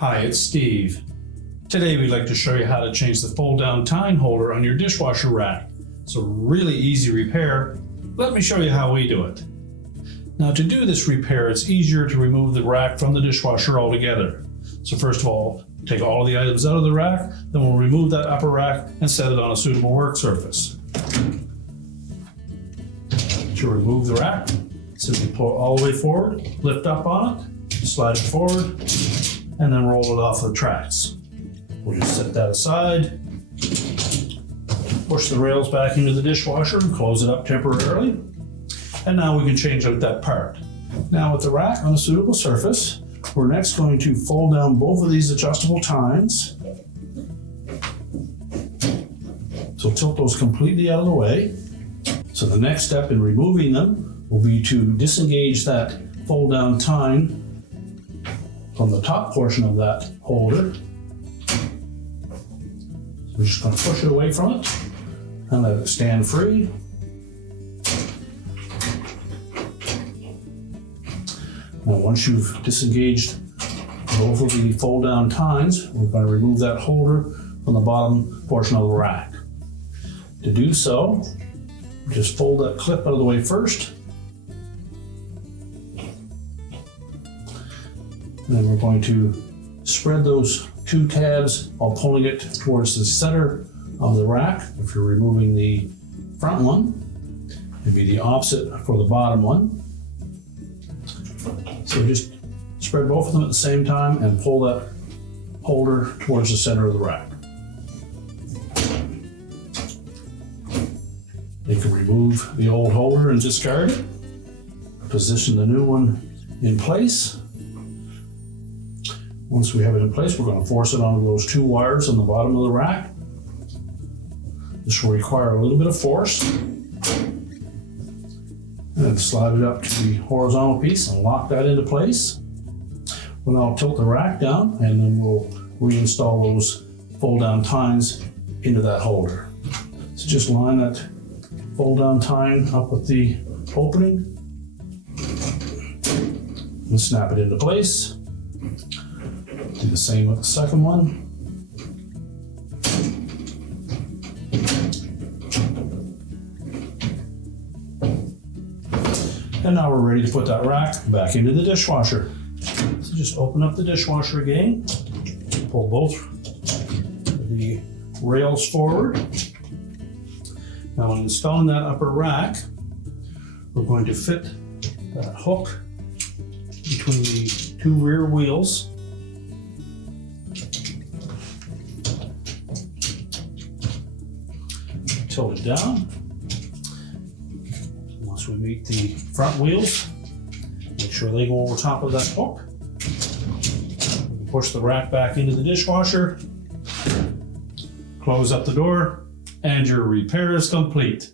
Hi, it's Steve. Today we'd like to show you how to change the fold-down tine holder on your dishwasher rack. It's a really easy repair. Let me show you how we do it. Now to do this repair, it's easier to remove the rack from the dishwasher altogether. So first of all, take all of the items out of the rack, then we'll remove that upper rack and set it on a suitable work surface. To remove the rack, simply pull it all the way forward, lift up on it, slide it forward, and then roll it off the tracks. We'll just set that aside, push the rails back into the dishwasher and close it up temporarily. And now we can change out that part. Now with the rack on a suitable surface, we're next going to fold down both of these adjustable tines. So tilt those completely out of the way. So the next step in removing them will be to disengage that fold down tine from the top portion of that holder. So we're just going to push it away from it and let it stand free. Now once you've disengaged both of the fold down tines, we're going to remove that holder from the bottom portion of the rack. To do so, just fold that clip out of the way first. And then we're going to spread those two tabs while pulling it towards the center of the rack. If you're removing the front one, it'd be the opposite for the bottom one. So just spread both of them at the same time and pull that holder towards the center of the rack. You can remove the old holder and discard it. Position the new one in place. Once we have it in place, we're going to force it onto those two wires on the bottom of the rack. This will require a little bit of force. And then slide it up to the horizontal piece and lock that into place. We'll now tilt the rack down and then we'll reinstall those fold down tines into that holder. So just line that fold down tine up with the opening and snap it into place. Do the same with the second one. And now we're ready to put that rack back into the dishwasher. So just open up the dishwasher again, pull both the rails forward. Now when installing that upper rack, we're going to fit that hook between the two rear wheels. Tilt it down. Once we meet the front wheels, make sure they go over top of that hook. Push the rack back into the dishwasher, close up the door, and your repair is complete.